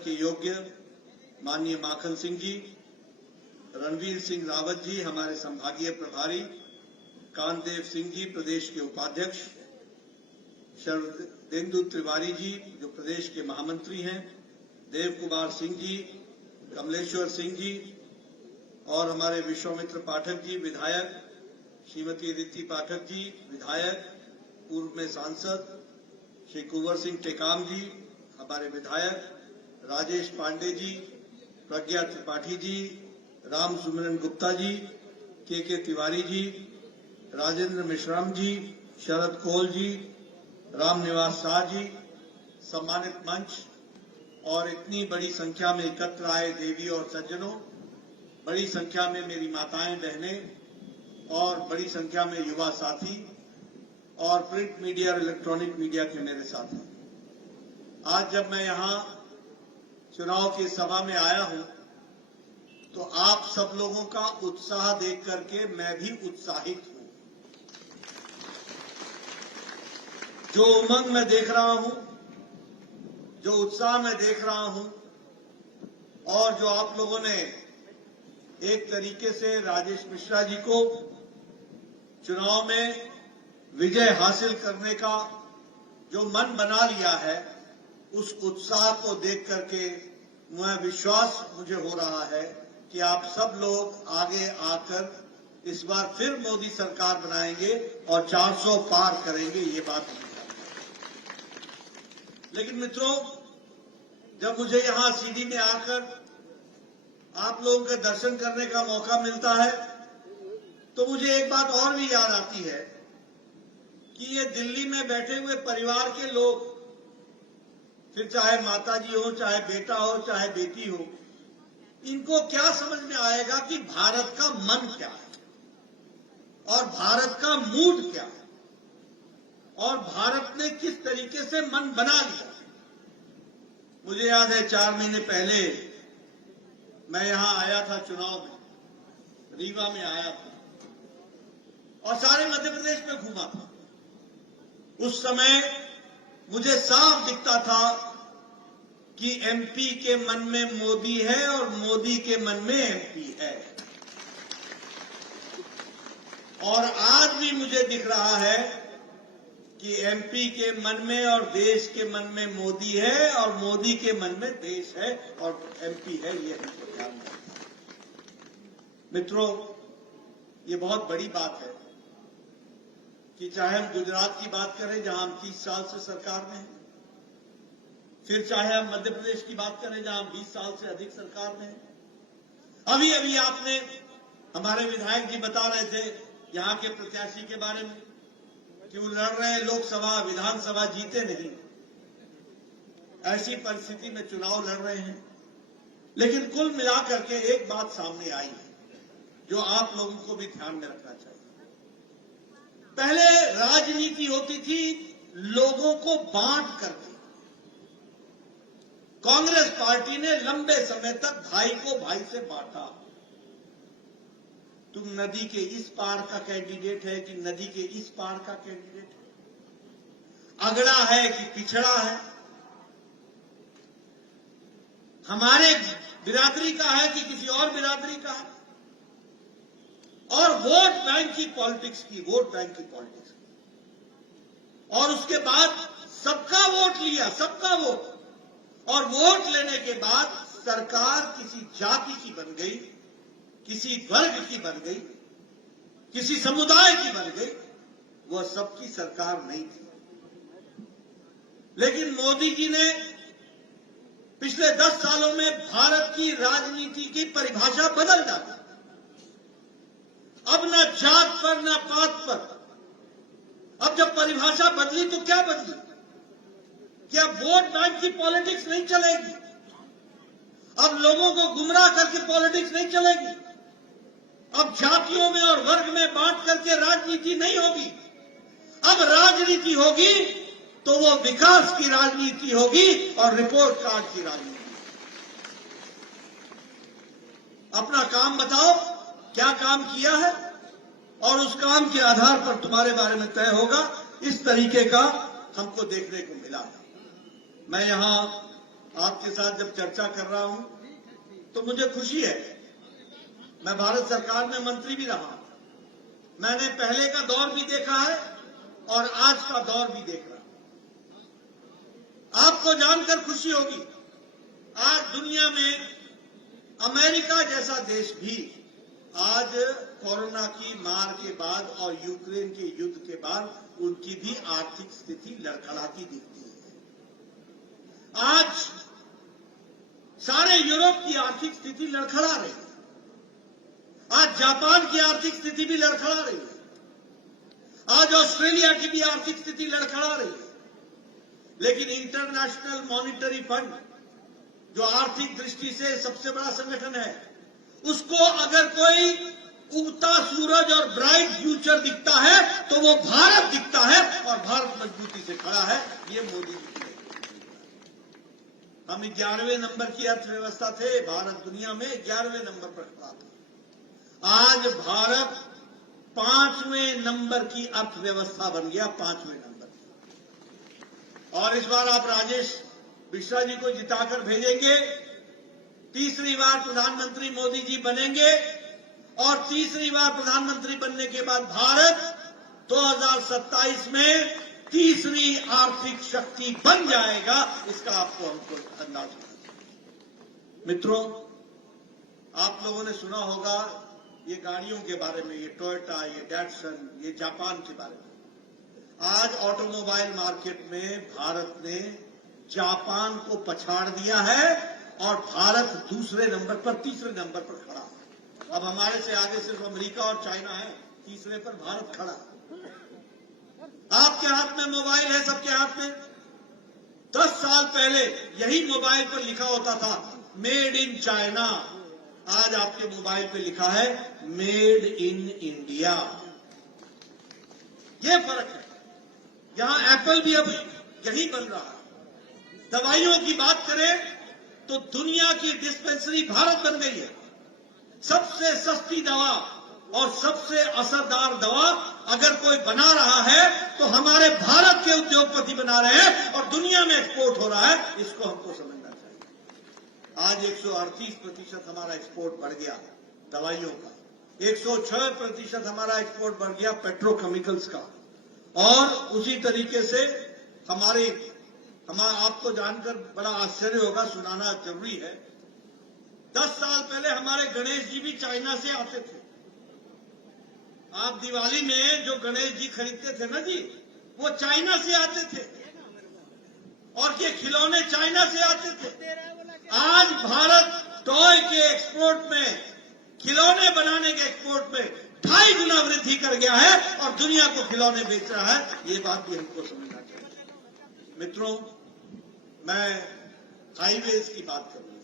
के योग्य माननीय माखन सिंह जी, रणवीर सिंह रावत जी हमारे संभागीय प्रभारी, कानदेव सिंह जी प्रदेश के उपाध्यक्ष, शरदेंदु तिवारी जी जो प्रदेश के महामंत्री हैं, देव कुमार सिंह जी, कमलेश्वर सिंह जी और हमारे विश्वामित्र पाठक जी विधायक, श्रीमती रीति पाठक जी विधायक, पूर्व में सांसद, श्री कुंवर सिंह टेकाम जी हमारे विधायक, राजेश पांडे जी, प्रज्ञा त्रिपाठी जी, राम सुमिरन गुप्ता जी, के तिवारी जी, राजेंद्र मिश्राम जी, शरद कोल जी, राम निवास शाह जी, सम्मानित मंच और इतनी बड़ी संख्या में एकत्र आए देवी और सज्जनों, बड़ी संख्या में मेरी माताएं बहनें और बड़ी संख्या में युवा साथी और प्रिंट मीडिया और इलेक्ट्रॉनिक मीडिया के मेरे साथी, आज जब मैं यहां चुनाव की सभा में आया हूं तो आप सब लोगों का उत्साह देख करके मैं भी उत्साहित हूं। जो उमंग मैं देख रहा हूं, जो उत्साह मैं देख रहा हूं और जो आप लोगों ने एक तरीके से राजेश मिश्रा जी को चुनाव में विजय हासिल करने का जो मन बना लिया है, उस उत्साह को देख करके विश्वास मुझे हो रहा है कि आप सब लोग आगे आकर इस बार फिर मोदी सरकार बनाएंगे और 400 पार करेंगे, ये बात नहीं। लेकिन मित्रों, जब मुझे यहां सीढ़ी में आकर आप लोगों के दर्शन करने का मौका मिलता है तो मुझे एक बात और भी याद आती है कि ये दिल्ली में बैठे हुए परिवार के लोग, फिर चाहे माताजी हो, चाहे बेटा हो, चाहे बेटी हो, इनको क्या समझ में आएगा कि भारत का मन क्या है और भारत का मूड क्या है और भारत ने किस तरीके से मन बना लिया। मुझे याद है 4 महीने पहले मैं यहां आया था, चुनाव में रीवा में आया था और सारे मध्य प्रदेश में घूमा था। उस समय मुझे साफ दिखता था कि एमपी के मन में मोदी है और मोदी के मन में एमपी है, और आज भी मुझे दिख रहा है कि एमपी के मन में और देश के मन में मोदी है और मोदी के मन में देश है और एमपी है, ये हमको ध्यान रखना है। मित्रों, ये बहुत बड़ी बात है कि चाहे हम गुजरात की बात करें जहां हम 30 साल से सरकार में हैं, फिर चाहे हम मध्य प्रदेश की बात करें जहां हम 20 साल से अधिक सरकार में हैं। अभी अभी आपने हमारे विधायक जी बता रहे थे यहां के प्रत्याशी के बारे में कि वो लड़ रहे हैं लोकसभा विधानसभा, जीते नहीं, ऐसी परिस्थिति में चुनाव लड़ रहे हैं। लेकिन कुल मिलाकर के एक बात सामने आई है जो आप लोगों को भी ध्यान में रखना चाहिए। पहले राजनीति होती थी लोगों को बांट करके। कांग्रेस पार्टी ने लंबे समय तक भाई को भाई से बांटा। तुम नदी के इस पार का कैंडिडेट है कि नदी के इस पार का कैंडिडेट है, अगड़ा है कि पिछड़ा है, हमारे बिरादरी का है कि किसी और बिरादरी का है, और वोट बैंक की पॉलिटिक्स की, वोट बैंक की पॉलिटिक्स की। और उसके बाद सबका वोट लिया, सबका वोट, और वोट लेने के बाद सरकार किसी जाति की बन गई, किसी वर्ग की बन गई, किसी समुदाय की बन गई, वह सबकी सरकार नहीं थी। लेकिन मोदी जी ने पिछले 10 सालों में भारत की राजनीति की परिभाषा बदल डाली। अब न जात पर न पात पर, अब जब परिभाषा बदली तो क्या बदली? क्या वोट बैंक की पॉलिटिक्स नहीं चलेगी? अब लोगों को गुमराह करके पॉलिटिक्स नहीं चलेगी। अब जातियों में और वर्ग में बांट करके राजनीति नहीं होगी। अब राजनीति होगी तो वो विकास की राजनीति होगी और रिपोर्ट कार्ड की राजनीति। अपना काम बताओ, क्या काम किया है, और उस काम के आधार पर तुम्हारे बारे में तय होगा। इस तरीके का हमको देखने को मिला है। मैं यहां आपके साथ जब चर्चा कर रहा हूं तो मुझे खुशी है। मैं भारत सरकार में मंत्री भी रहा हूं, मैंने पहले का दौर भी देखा है और आज का दौर भी देख रहा हूं। आपको जानकर खुशी होगी, आज दुनिया में अमेरिका जैसा देश भी आज कोरोना की मार के बाद और यूक्रेन के युद्ध के बाद उनकी भी आर्थिक स्थिति लड़खड़ाती दिखती है। आज सारे यूरोप की आर्थिक स्थिति लड़खड़ा रही है, आज जापान की आर्थिक स्थिति भी लड़खड़ा रही है, आज ऑस्ट्रेलिया की भी आर्थिक स्थिति लड़खड़ा रही है। लेकिन इंटरनेशनल मॉनिटरी फंड जो आर्थिक दृष्टि से सबसे बड़ा संगठन है, उसको अगर कोई उगता सूरज और ब्राइट फ्यूचर दिखता है तो वो भारत दिखता है और भारत मजबूती से खड़ा है। ये मोदी जी की, हम 11वें नंबर की अर्थव्यवस्था थे, भारत दुनिया में 11वें नंबर पर खड़ा था। आज भारत 5वें नंबर की अर्थव्यवस्था बन गया, 5वें नंबर। और इस बार आप राजेश मिश्रा जी को जिताकर भेजेंगे, तीसरी बार प्रधानमंत्री मोदी जी बनेंगे और तीसरी बार प्रधानमंत्री बनने के बाद भारत 2027 में तीसरी आर्थिक शक्ति बन जाएगा। इसका आपको हमको अंदाज है। मित्रों, आप लोगों ने सुना होगा ये गाड़ियों के बारे में, ये टोयोटा, ये डैटसन, ये जापान के बारे में। आज ऑटोमोबाइल मार्केट में भारत ने जापान को पछाड़ दिया है और भारत दूसरे नंबर पर, तीसरे नंबर पर खड़ा है। अब हमारे से आगे सिर्फ अमेरिका और चाइना है, तीसरे पर भारत खड़ा है। आपके हाथ में मोबाइल है, सबके हाथ में। 10 साल पहले यही मोबाइल पर लिखा होता था मेड इन चाइना, आज आपके मोबाइल पे लिखा है मेड इन इंडिया। ये फर्क है। यहां एप्पल भी अब यही बन रहा है। दवाइयों की बात करें तो दुनिया की डिस्पेंसरी भारत बन गई है। सबसे सस्ती दवा और सबसे असरदार दवा अगर कोई बना रहा है तो हमारे भारत के उद्योगपति बना रहे हैं और दुनिया में एक्सपोर्ट हो रहा है। इसको हमको समझना चाहिए। आज 138% हमारा एक्सपोर्ट बढ़ गया दवाइयों का, 106% हमारा एक्सपोर्ट बढ़ गया पेट्रोकेमिकल्स का। और उसी तरीके से आपको जानकर बड़ा आश्चर्य होगा, सुनाना जरूरी है। 10 साल पहले हमारे गणेश जी भी चाइना से आते थे। आप दिवाली में जो गणेश जी खरीदते थे ना जी, वो चाइना से आते थे और ये खिलौने चाइना से आते थे। आज भारत टॉय के एक्सपोर्ट में, खिलौने बनाने के एक्सपोर्ट में 2.5 गुना वृद्धि कर गया है और दुनिया को खिलौने बेच रहा है। ये बात भी हमको समझना चाहिए। मित्रों, मैं हाईवेज की बात करूंगा।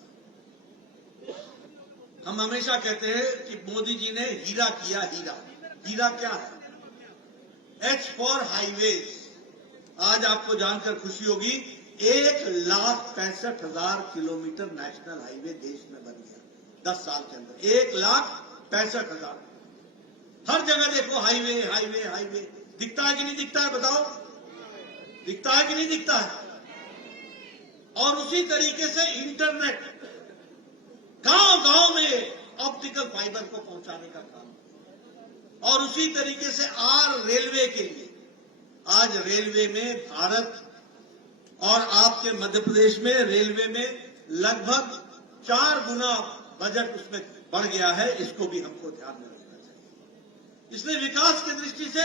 हम हमेशा कहते हैं कि मोदी जी ने हीरा किया, हीरा। हीरा क्या है? H for highways. आज आपको जानकर खुशी होगी, 1,65,000 किलोमीटर नेशनल हाईवे देश में बन गया 10 साल के अंदर। 1,65,000। हर जगह देखो हाईवे, हाईवे, हाईवे। दिखता है कि नहीं दिखता है? बताओ, दिखता है कि नहीं दिखता है? और उसी तरीके से इंटरनेट गांव-गांव में ऑप्टिकल फाइबर को पहुंचाने का काम, और उसी तरीके से रेलवे के लिए आज रेलवे में भारत और आपके मध्य प्रदेश में रेलवे में लगभग 4 गुना बजट उसमें बढ़ गया है। इसको भी हमको ध्यान में रखना चाहिए। इसने विकास की दृष्टि से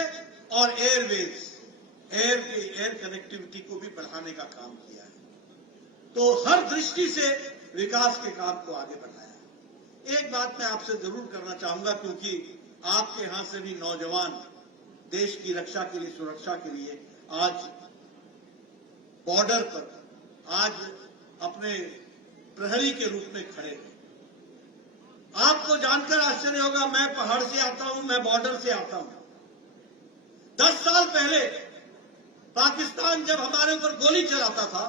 और एयरवेज, एयर कनेक्टिविटी को भी बढ़ाने का काम किया है। तो हर दृष्टि से विकास के काम को आगे बढ़ाया है। एक बात मैं आपसे जरूर करना चाहूंगा, क्योंकि आपके यहां से भी नौजवान देश की रक्षा के लिए, सुरक्षा के लिए आज बॉर्डर पर आज अपने प्रहरी के रूप में खड़े हैं। आपको जानकर आश्चर्य होगा, मैं पहाड़ से आता हूं, मैं बॉर्डर से आता हूं। 10 साल पहले पाकिस्तान जब हमारे ऊपर गोली चलाता था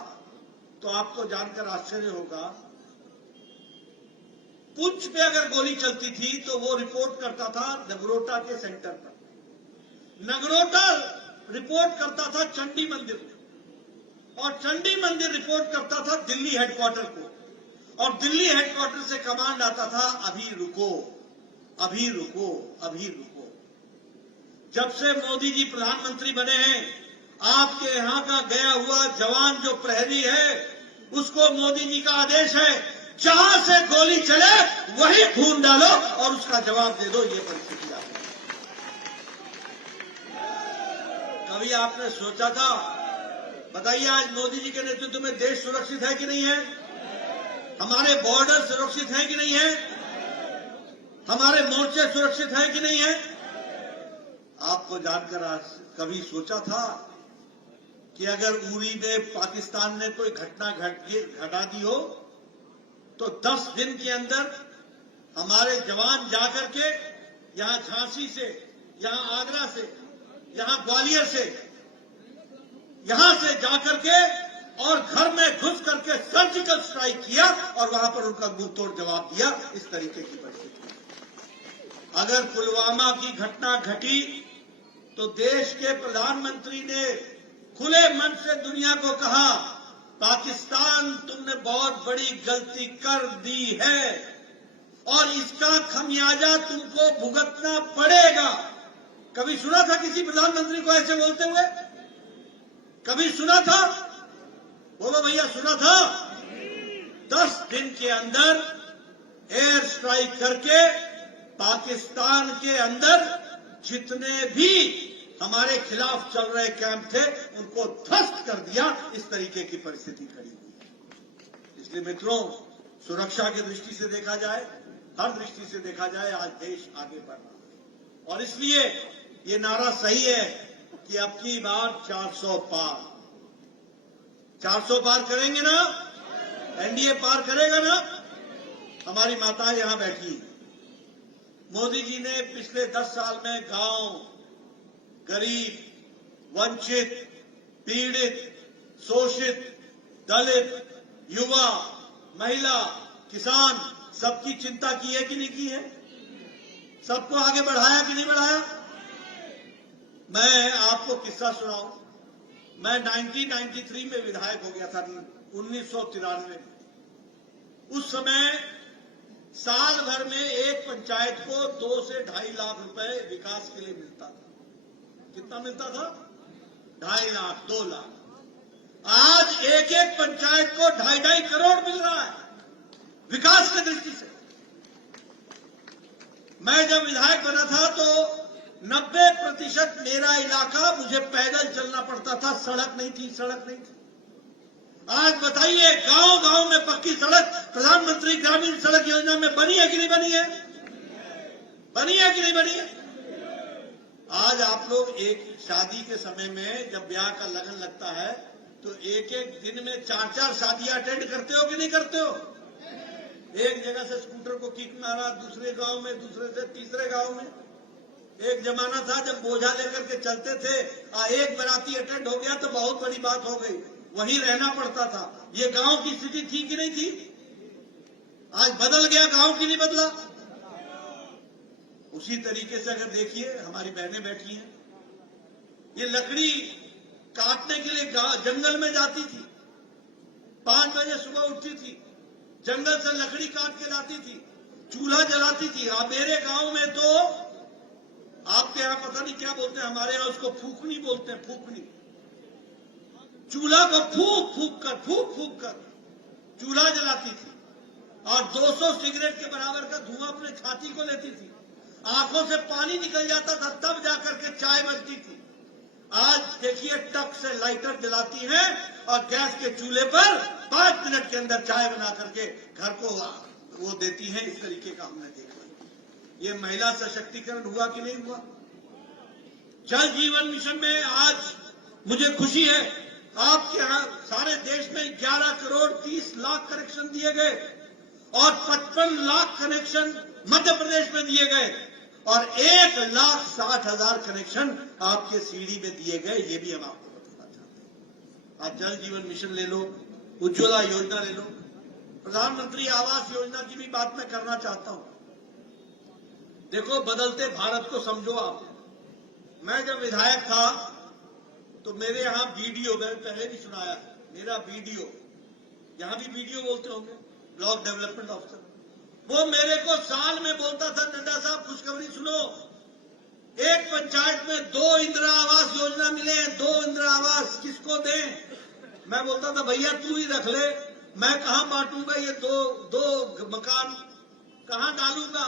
तो आपको जानकर आश्चर्य होगा, पुंछ पे अगर गोली चलती थी तो वो रिपोर्ट करता था नगरोटा के सेंटर पर, नगरोटा रिपोर्ट करता था चंडी मंदिर में। और चंडी मंदिर रिपोर्ट करता था दिल्ली हेडक्वार्टर को, और दिल्ली हेडक्वार्टर से कमांड आता था अभी रुको, अभी रुको, अभी रुको। जब से मोदी जी प्रधानमंत्री बने हैं, आपके यहां का गया हुआ जवान जो प्रहरी है, उसको मोदी जी का आदेश है, जहां से गोली चले वही खून डालो और उसका जवाब दे दो। ये परिस्थिति आ गई। कभी आपने सोचा था? बताइए, आज मोदी जी के नेतृत्व में देश सुरक्षित है कि नहीं है? हमारे बॉर्डर सुरक्षित है कि नहीं है? हमारे मोर्चे सुरक्षित है कि नहीं है? आपको जानकर आज कभी सोचा था कि अगर उरी में पाकिस्तान ने कोई घटना घटा दी हो तो 10 दिन के अंदर हमारे जवान जाकर के यहां झांसी से, यहां आगरा से, यहां ग्वालियर से, यहां से जाकर के और घर में घुस करके सर्जिकल स्ट्राइक किया और वहां पर उनका मुंहतोड़ जवाब दिया। इस तरीके की परिस्थिति। अगर पुलवामा की घटना घटी तो देश के प्रधानमंत्री ने खुले मन से दुनिया को कहा, पाकिस्तान तुमने बहुत बड़ी गलती कर दी है और इसका खमियाजा तुमको भुगतना पड़ेगा। कभी सुना था किसी प्रधानमंत्री को ऐसे बोलते हुए? कभी सुना था? बोलो भैया, सुना था? 10 दिन के अंदर एयर स्ट्राइक करके पाकिस्तान के अंदर जितने भी हमारे खिलाफ चल रहे कैंप थे उनको ध्वस्त कर दिया। इस तरीके की परिस्थिति खड़ी हुई। इसलिए मित्रों, सुरक्षा की दृष्टि से देखा जाए, हर दृष्टि से देखा जाए, आज देश आगे बढ़ रहा है। और इसलिए ये नारा सही है कि अब की बार 400 पार। 400 पार करेंगे ना? एनडीए पार करेगा ना? हमारी माताएं यहां बैठी। मोदी जी ने पिछले 10 साल में गांव, गरीब, वंचित, पीड़ित, शोषित, दलित, युवा, महिला, किसान, सबकी चिंता की है कि नहीं की है? सबको आगे बढ़ाया कि नहीं बढ़ाया? मैं आपको किस्सा सुनाऊं। मैं 1993 में विधायक हो गया था, 1993 में। उस समय साल भर में एक पंचायत को 2 से 2.5 लाख रुपए विकास के लिए मिलता था। कितना मिलता था? 2.5 लाख, 2 लाख। आज एक एक पंचायत को 2.5 करोड़ मिल रहा है विकास की दृष्टि से। मैं जब विधायक बना था तो 90% मेरा इलाका मुझे पैदल चलना पड़ता था, सड़क नहीं थी, सड़क नहीं थी। आज बताइए, गांव गांव में पक्की सड़क प्रधानमंत्री ग्रामीण सड़क योजना में बनी है कि नहीं बनी है? बनी है कि नहीं बनी है? आज आप लोग एक शादी के समय में जब ब्याह का लगन लगता है तो एक एक दिन में 4-4 शादियां अटेंड करते हो कि नहीं करते हो? एक जगह से स्कूटर को किक मारा, दूसरे गांव में, दूसरे से तीसरे गांव में। एक जमाना था जब बोझा लेकर के चलते थे, एक बाराती अटेंड हो गया तो बहुत बड़ी बात हो गई, वहीं रहना पड़ता था। ये गांव की स्थिति थी कि नहीं थी? आज बदल गया, गांव की नहीं बदला। उसी तरीके से अगर देखिए, हमारी बहनें बैठी हैं, ये लकड़ी काटने के लिए जंगल में जाती थी, 5 बजे सुबह उठती थी, जंगल से लकड़ी काट के लाती थी, चूल्हा जलाती थी। अब मेरे गांव में तो आपके यहां पता नहीं क्या बोलते हैं, हमारे यहां उसको फूकनी बोलते हैं, फूकनी। चूल्हा को फूक फूक कर चूल्हा जलाती थी और 200 सिगरेट के बराबर का धुआं अपने छाती को लेती थी। आंखों से पानी निकल जाता था, तब जाकर के चाय बनती थी। आज देखिए, टक से लाइटर जलाती है और गैस के चूल्हे पर 5 मिनट के अंदर चाय बना करके घर को वो देती है। इस तरीके का हमने देखा। ये महिला सशक्तिकरण हुआ कि नहीं हुआ? जल जीवन मिशन में आज मुझे खुशी है, आपके यहां सारे देश में 11 करोड़ 30 लाख कनेक्शन दिए गए और 55 लाख कनेक्शन मध्य प्रदेश में दिए गए और 1,60,000 कनेक्शन आपके सीढ़ी में दिए गए। ये भी हम आपको बताना चाहते हैं। आज जल जीवन मिशन ले लो, उज्ज्वला योजना ले लो, प्रधानमंत्री आवास योजना की भी बात मैं करना चाहता हूं। देखो, बदलते भारत को समझो आप। मैं जब विधायक था तो मेरे यहां बीडीओ, मैंने पहले भी सुनाया, मेरा बीडीओ, यहां भी बीडीओ बोलते होंगे, ब्लॉक डेवलपमेंट ऑफिसर, वो मेरे को साल में बोलता था, नड्डा साहब खुशखबरी सुनो, एक पंचायत में 2 इंदिरा आवास योजना मिले, 2 इंदिरा आवास किसको दें? मैं बोलता था भैया तू ही रख ले, मैं कहां बांटूंगा ये दो मकान, कहां डालूंगा?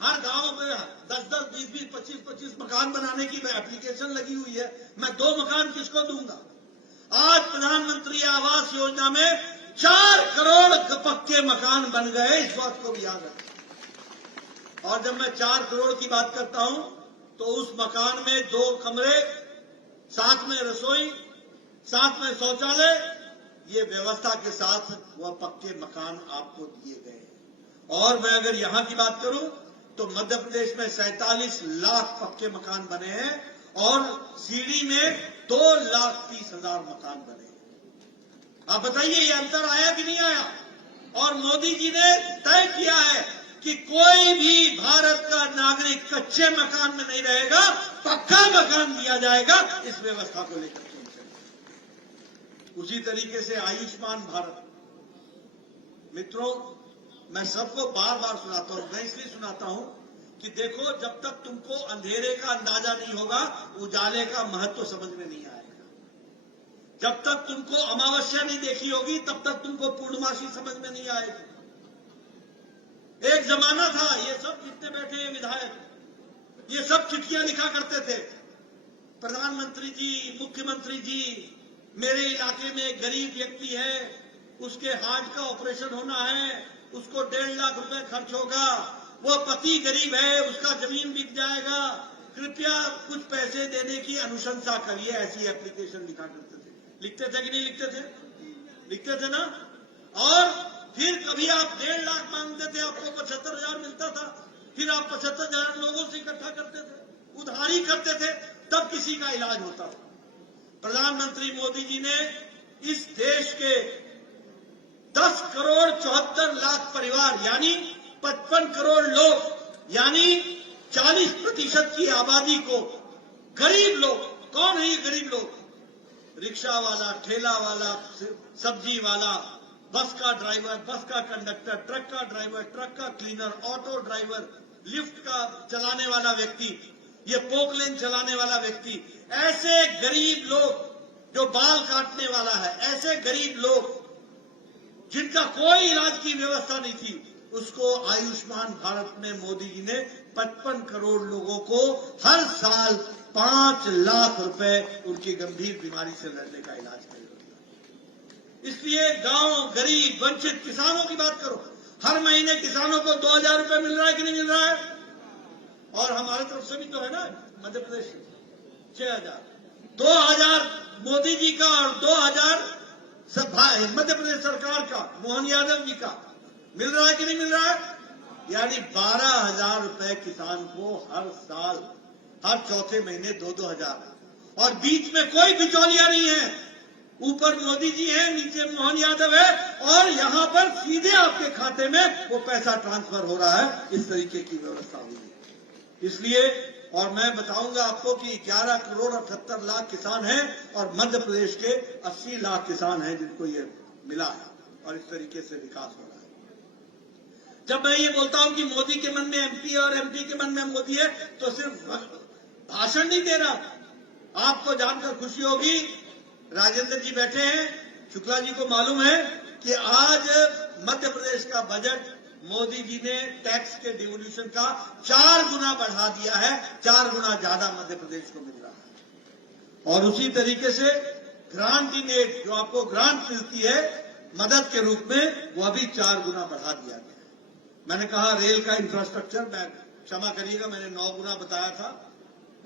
हर गांव में 10-10, 20-20, 25-25 मकान बनाने की एप्लीकेशन लगी हुई है, मैं 2 मकान किसको दूंगा? आज प्रधानमंत्री आवास योजना में 4 करोड़ पक्के मकान बन गए, इस बात को भी याद रखें। और जब मैं 4 करोड़ की बात करता हूं तो उस मकान में 2 कमरे, साथ में रसोई, साथ में शौचालय, ये व्यवस्था के साथ वह पक्के मकान आपको दिए गए। और मैं अगर यहां की बात करूं तो मध्य प्रदेश में 47 लाख पक्के मकान बने हैं और सीडी में 2,30,000 मकान बने हैं। आप बताइए ये अंतर आया कि नहीं आया? और मोदी जी ने तय किया है कि कोई भी भारत का नागरिक कच्चे मकान में नहीं रहेगा, पक्का मकान दिया जाएगा। इस व्यवस्था को लेकर उसी तरीके से आयुष्मान भारत, मित्रों मैं सबको बार बार सुनाता हूं, मैं इसलिए सुनाता हूं कि देखो जब तक तुमको अंधेरे का अंदाजा नहीं होगा, उजाले का महत्व समझ में नहीं आएगा। जब तक तुमको अमावस्या नहीं देखी होगी, तब तक तुमको पूर्णमासी समझ में नहीं आएगी। एक जमाना था, ये सब जितने बैठे हैं विधायक, ये सब चिट्ठियां लिखा करते थे, प्रधानमंत्री जी, मुख्यमंत्री जी, मेरे इलाके में एक गरीब व्यक्ति है, उसके हार्ट का ऑपरेशन होना है, उसको 1.5 लाख रुपए खर्च होगा, वो पति गरीब है, उसका जमीन बिक जाएगा, कृपया कुछ पैसे देने की अनुशंसा करिए। ऐसी एप्लीकेशन लिखा करते थे। लिखते थे कि नहीं लिखते थे? लिखते थे ना। और फिर कभी आप 1.5 लाख मांगते थे, आपको 75,000 मिलता था, फिर आप 75,000 लोगों से इकट्ठा करते थे, उधारी करते थे, तब किसी का इलाज होता था। प्रधानमंत्री मोदी जी ने इस देश के 10 करोड़ 74 लाख परिवार यानी 55 करोड़ लोग यानी 40% की आबादी को, गरीब लोग, कौन है ये गरीब लोग? रिक्शा वाला, ठेला वाला, सब्जी वाला, बस का ड्राइवर, बस का कंडक्टर, ट्रक का ड्राइवर, ट्रक का क्लीनर, ऑटो ड्राइवर, लिफ्ट का चलाने वाला व्यक्ति, ये पोकलेन चलाने वाला व्यक्ति, ऐसे गरीब लोग जो बाल काटने वाला है, ऐसे गरीब लोग जिनका कोई इलाज की व्यवस्था नहीं थी, उसको आयुष्मान भारत में मोदी जी ने 55 करोड़ लोगों को हर साल 5 लाख रुपए उनकी गंभीर बीमारी से लड़ने का इलाज करेगा। इसलिए गांव, गरीब, वंचित किसानों की बात करो, हर महीने किसानों को 2,000 रुपए मिल रहा है कि नहीं मिल रहा है? और हमारे तरफ से भी तो है ना, मध्य प्रदेश 6,000, 2,000 मोदी जी का और 2,000 मध्य प्रदेश सरकार का, मोहन यादव जी का मिल रहा है कि नहीं मिल रहा है? यानी 12,000 रुपए किसान को हर साल, हर चौथे महीने 2-2 हजार। और बीच में कोई बिचौलिया नहीं है, ऊपर मोदी जी है, नीचे मोहन यादव है, और यहां पर सीधे आपके खाते में वो पैसा ट्रांसफर हो रहा है। इस तरीके की व्यवस्था हुई है। इसलिए और मैं बताऊंगा आपको कि 11 करोड़ 78 लाख किसान हैं और मध्य प्रदेश के 80 लाख किसान हैं जिनको ये मिला है, और इस तरीके से विकास हो रहा है। जब मैं ये बोलता हूं कि मोदी के मन में एमपी और एमपी के मन में मोदी है, तो सिर्फ भाषण नहीं दे रहा। आपको जानकर खुशी होगी, राजेंद्र जी बैठे हैं, शुक्ला जी को मालूम है कि आज मध्य प्रदेश का बजट मोदी जी ने टैक्स के डिवोल्यूशन का 4 गुना बढ़ा दिया है, 4 गुना ज्यादा मध्य प्रदेश को मिल रहा है। और उसी तरीके से ग्रांट इन एड, जो आपको ग्रांट मिलती है मदद के रूप में, वह भी 4 गुना बढ़ा दिया गया है। मैंने कहा रेल का इंफ्रास्ट्रक्चर, मैं क्षमा करिएगा मैंने 9 गुना बताया था,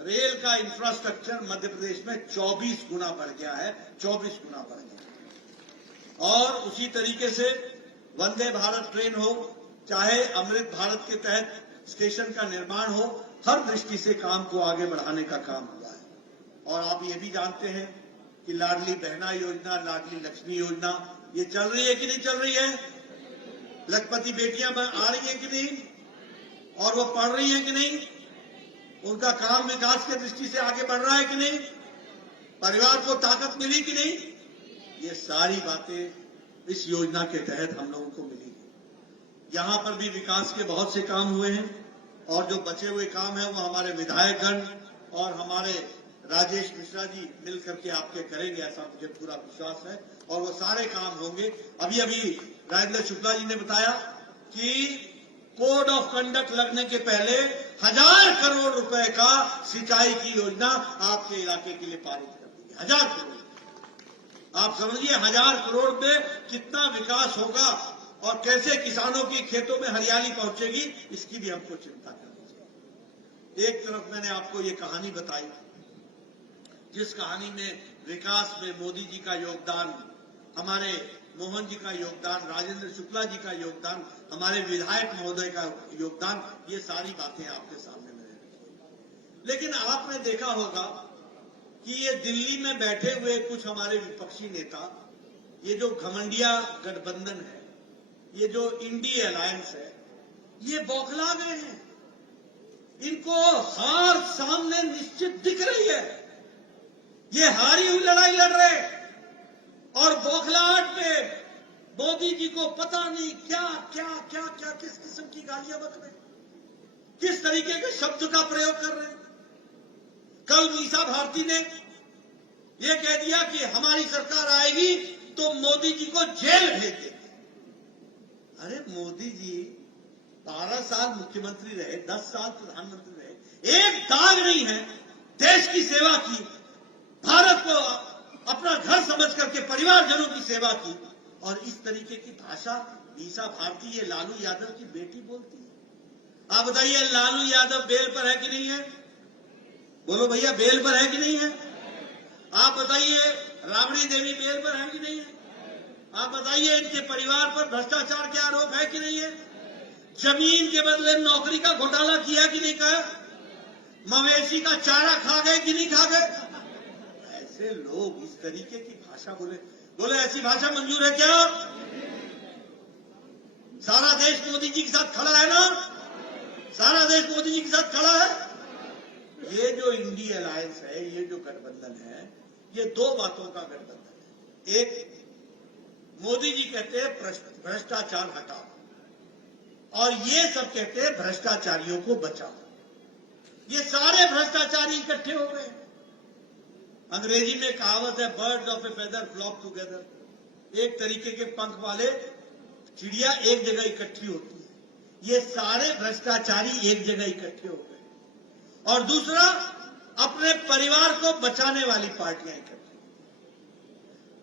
रेल का इंफ्रास्ट्रक्चर मध्य प्रदेश में 24 गुना बढ़ गया है, 24 गुना बढ़ गया। और उसी तरीके से वंदे भारत ट्रेन हो, चाहे अमृत भारत के तहत स्टेशन का निर्माण हो, हर दृष्टि से काम को आगे बढ़ाने का काम हुआ है। और आप ये भी जानते हैं कि लाडली बहना योजना, लाडली लक्ष्मी योजना, ये चल रही है कि नहीं चल रही है? लखपति बेटियां आ रही है कि नहीं? और वो पढ़ रही है कि नहीं? उनका काम विकास की दृष्टि से आगे बढ़ रहा है कि नहीं? परिवार को ताकत मिली कि नहीं? ये सारी बातें इस योजना के तहत हम लोगों को मिली। यहाँ पर भी विकास के बहुत से काम हुए हैं और जो बचे हुए काम हैं वो हमारे विधायकगण और हमारे राजेश मिश्रा जी मिल करके आपके करेंगे, ऐसा मुझे पूरा विश्वास है और वो सारे काम होंगे। अभी अभी राजेंद्र शुक्ला जी ने बताया कि कोड ऑफ कंडक्ट लगने के पहले 1000 करोड़ रुपए का सिंचाई की योजना आपके इलाके के लिए पारित कर दी। 1000 करोड़, आप समझिए 1000 करोड़ में कितना विकास होगा और कैसे किसानों की खेतों में हरियाली पहुंचेगी, इसकी भी हमको चिंता करनी चाहिए। एक तरफ मैंने आपको ये कहानी बताई, जिस कहानी में विकास में मोदी जी का योगदान, हमारे मोहन जी का योगदान, राजेंद्र शुक्ला जी का योगदान, हमारे विधायक महोदय का योगदान, ये सारी बातें आपके सामने मैंने रखी। लेकिन आपने देखा होगा कि ये दिल्ली में बैठे हुए कुछ हमारे विपक्षी नेता, ये जो घमंडिया गठबंधन है, ये जो इंडी अलायंस है, ये बौखला गए हैं। इनको हार सामने निश्चित दिख रही है। ये हारी हुई लड़ाई लड़ रहे और बौखलाहट में मोदी जी को पता नहीं क्या क्या क्या क्या किस किस्म की गालियां बक रहे, किस तरीके के शब्द का प्रयोग कर रहे हैं। कल मीसा भारती ने यह कह दिया कि हमारी सरकार आएगी तो मोदी जी को जेल भेज देगी। अरे मोदी जी 12 साल मुख्यमंत्री रहे, 10 साल प्रधानमंत्री रहे, एक दाग नहीं है, देश की सेवा की, भारत को अपना घर समझ करके परिवारजनों की सेवा की, और इस तरीके की भाषा मीसा भारती, ये लालू यादव की बेटी बोलती है। आप बताइए लालू यादव बेल पर है कि नहीं है? बोलो भैया, बेल पर है कि नहीं है? आप बताइए राबड़ी देवी बेल पर है कि नहीं है? आप बताइए इनके परिवार पर भ्रष्टाचार के आरोप है कि नहीं है? जमीन के बदले नौकरी का घोटाला किया कि नहीं किया? मवेशी का चारा खा गए कि नहीं खा गए? ऐसे लोग इस तरीके की भाषा बोले ऐसी भाषा मंजूर है क्या? सारा देश मोदी जी के साथ खड़ा है ना? सारा देश मोदी जी के साथ खड़ा है। ये जो इंडी अलायंस है, ये जो गठबंधन है, ये दो बातों का गठबंधन है। एक, मोदी जी कहते हैं भ्रष्टाचार हटाओ, और ये सब कहते हैं भ्रष्टाचारियों को बचाओ। ये सारे भ्रष्टाचारी इकट्ठे हो गए। अंग्रेजी में कहावत है, birds of a feather flock together. एक तरीके के पंख वाले चिड़िया एक जगह इकट्ठी होती है। ये सारे भ्रष्टाचारी एक जगह इकट्ठे हो गए। और दूसरा, अपने परिवार को बचाने वाली पार्टियां इकट्ठी।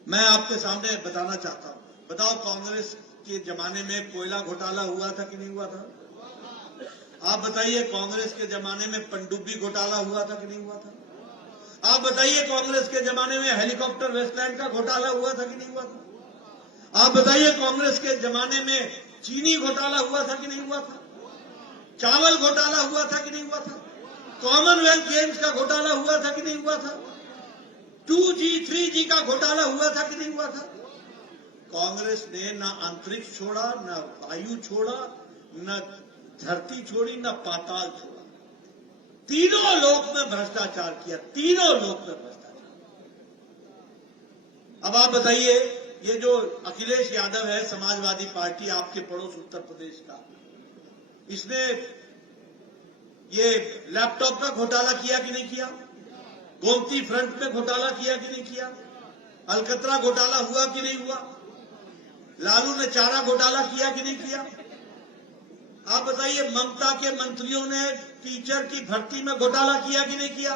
मैं आपके सामने बताना चाहता हूं, बताओ कांग्रेस के जमाने में कोयला घोटाला हुआ था कि नहीं हुआ था? आप बताइए कांग्रेस के जमाने में पनडुब्बी घोटाला हुआ था कि नहीं हुआ था? आप बताइए कांग्रेस के जमाने में हेलीकॉप्टर वेस्टलैंड का घोटाला हुआ था कि नहीं हुआ था? आप बताइए कांग्रेस के जमाने में चीनी घोटाला हुआ था कि नहीं हुआ था? चावल घोटाला हुआ था कि नहीं हुआ था? कॉमनवेल्थ गेम्स का घोटाला हुआ था कि नहीं हुआ था? 2G 3G का घोटाला हुआ था कि नहीं हुआ था? कांग्रेस ने न अंतरिक्ष छोड़ा, न वायु छोड़ा, न धरती छोड़ी, न पाताल छोड़ा। तीनों लोक में भ्रष्टाचार किया, तीनों लोक में भ्रष्टाचार। अब आप बताइए, ये जो अखिलेश यादव है, समाजवादी पार्टी, आपके पड़ोस उत्तर प्रदेश का, इसने ये लैपटॉप का घोटाला किया कि नहीं किया? गोमती फ्रंट में घोटाला किया कि नहीं किया? अलकतरा घोटाला हुआ कि नहीं हुआ? लालू ने चारा घोटाला किया कि नहीं किया? आप बताइए ममता के मंत्रियों ने टीचर की भर्ती में घोटाला किया कि नहीं किया?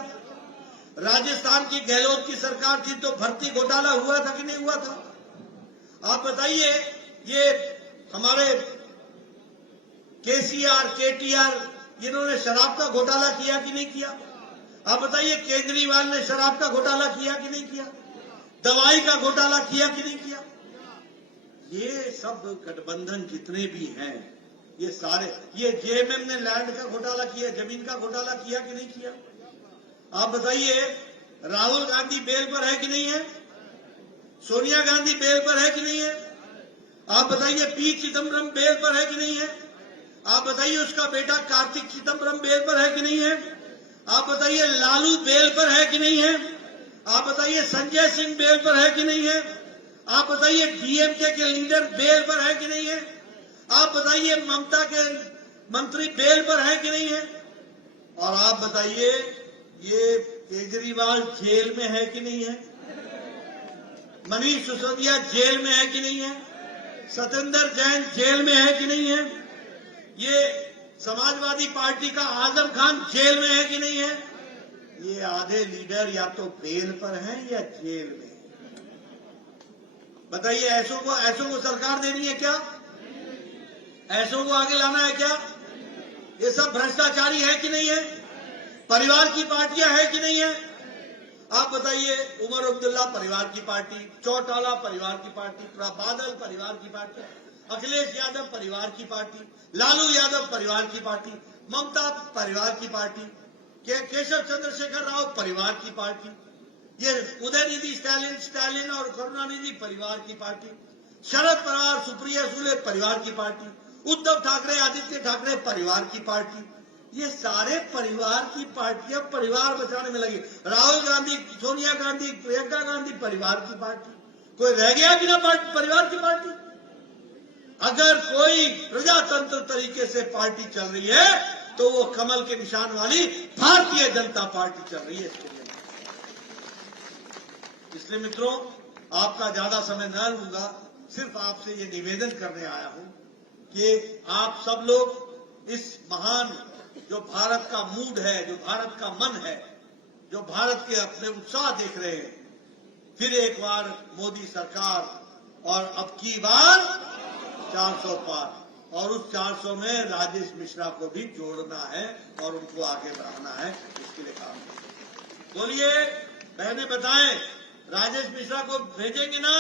राजस्थान की गहलोत की सरकार थी तो भर्ती घोटाला हुआ था कि नहीं हुआ था? आप बताइए ये हमारे केसीआर, केटीआर, इन्होंने शराब का घोटाला किया कि नहीं किया? आप बताइए केजरीवाल ने शराब का घोटाला किया कि नहीं किया? दवाई का घोटाला किया कि नहीं किया? ये सब गठबंधन जितने भी हैं, ये सारे, ये जेएमएम ने लैंड का घोटाला किया, जमीन का घोटाला किया कि नहीं किया? आप बताइए राहुल गांधी बेल पर है कि नहीं है? सोनिया गांधी बेल पर है कि नहीं है? आप बताइए पी चिदम्बरम बेल पर है कि नहीं है? आप बताइए उसका बेटा कार्तिक चिदम्बरम बेल पर है कि नहीं है? आप बताइए लालू बेल पर है कि नहीं है? आप बताइए संजय सिंह बेल पर है कि नहीं है? आप बताइए डीएमके के लीडर बेल पर है कि नहीं है? आप बताइए ममता के मंत्री बेल पर है कि नहीं है? और आप बताइए ये केजरीवाल जेल में है कि नहीं है? मनीष सिसोदिया जेल में है कि नहीं है? सत्येंद्र जैन जेल में है कि नहीं है? ये समाजवादी पार्टी का आजम खान जेल में है कि नहीं है? ये आधे लीडर या तो बेल पर हैं या जेल में। बताइए ऐसों को सरकार देनी है क्या? ऐसों को आगे लाना है क्या? ये सब भ्रष्टाचारी है कि नहीं है? परिवार की पार्टियां है कि नहीं है? आप बताइए उमर अब्दुल्ला परिवार की पार्टी, चौटाला परिवार की पार्टी, बादल परिवार की पार्टी, अखिलेश यादव परिवार की पार्टी, लालू यादव परिवार की पार्टी, ममता परिवार की पार्टी, केशव चंद्रशेखर राव परिवार की पार्टी, ये उदयनिधि स्टालिन और करुणानिधि परिवार की पार्टी, शरद पवार सुप्रिया सुले परिवार की पार्टी, उद्धव ठाकरे आदित्य ठाकरे परिवार की पार्टी, ये सारे परिवार की पार्टियां परिवार बचाने में लगी। राहुल गांधी, सोनिया गांधी, प्रियंका गांधी परिवार की पार्टी। कोई रह गया बिना परिवार की पार्टी? अगर कोई प्रजातंत्र तरीके से पार्टी चल रही है तो वो कमल के निशान वाली भारतीय जनता पार्टी चल रही है। इसलिए मित्रों, आपका ज्यादा समय न लूंगा, सिर्फ आपसे ये निवेदन करने आया हूं कि आप सब लोग इस महान जो भारत का मूड है, जो भारत का मन है, जो भारत के अपने उत्साह देख रहे हैं, फिर एक बार मोदी सरकार और अब की बार 400 पार, और उस 400 में राजेश मिश्रा को भी जोड़ना है और उनको आगे बढ़ाना है। इसके लिए काम बोलिए बहने बताएं, राजेश मिश्रा को भेजेंगे ना?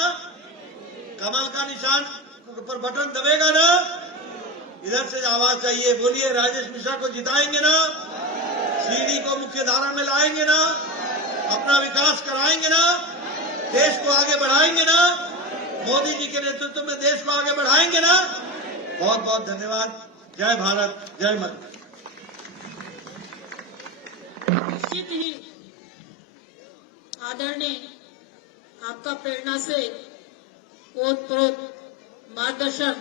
कमल का निशान पर बटन दबेगा ना? इधर से आवाज चाहिए, बोलिए राजेश मिश्रा को जिताएंगे ना? सीडी को मुख्य धारा में लाएंगे ना? अपना विकास कराएंगे ना? देश को आगे बढ़ाएंगे ना? मोदी जी के नेतृत्व में देश को आगे बढ़ाएंगे ना? बहुत बहुत धन्यवाद। जय भारत, जय मत। निश्चित ही आदरणीय आपका प्रेरणा से ओतप्रोत मार्गदर्शन